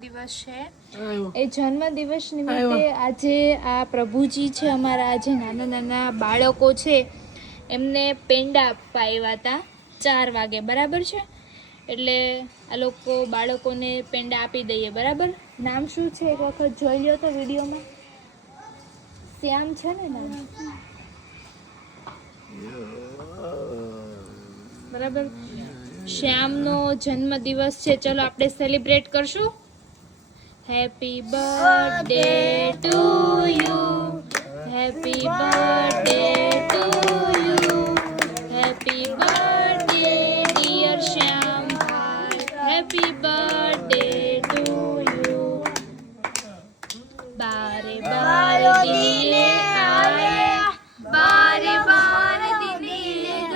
દિવસ છે એ જન્મ દિવસ નિમિત્તે આજે આ પ્રભુજી છે અમારા આજે નાના નાના બાળકો છે એમને પેંડા આપવા આવ્યા હતા 4 વાગે બરાબર છે એટલે આ લોકો બાળકોને પેંડા આપી દઈએ બરાબર નામ શું છે એક વખત જોઈ લ્યો તો વિડીયોમાં શ્યામ છે ને નામ બરાબર શ્યામનો જન્મ દિવસ છે ચલો આપણે સેલિબ્રેટ કરશું Happy birthday to you. Happy birthday to you. Happy birthday dear Shyam bhai. Happy birthday to you. बारे बार दिने आए बारे बार दिने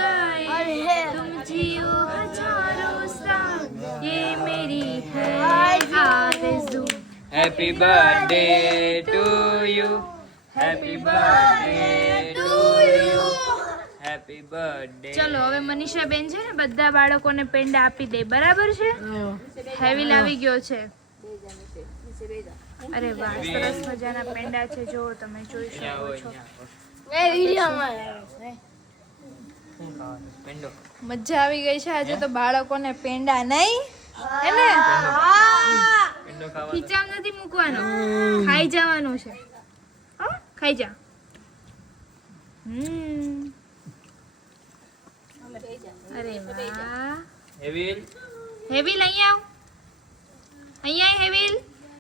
गए तुम जियो हजारों साल ये मेरी है आरज़ू Happy birthday to you. Happy birthday to you. Happy birthday. ચલો હવે મનીષા બેન છે ને બધા બાળકોને પેંડા આપી દે બરાબર છે હેવી લાવી ગયો છે અરે વાહ સરસ મજાના પેંડા છે જો તમે જોઈ શકો છો મજા આવી ગઈ છે આજે તો બાળકોને પેંડા નહીં હે ને ખીચામ નથી મૂકવાનો ખાઈ જવાનું છે ખાઈ જા અરે વાહ Heavy. હેવિલ અહીંયા આવ અહીંયા હેવિલ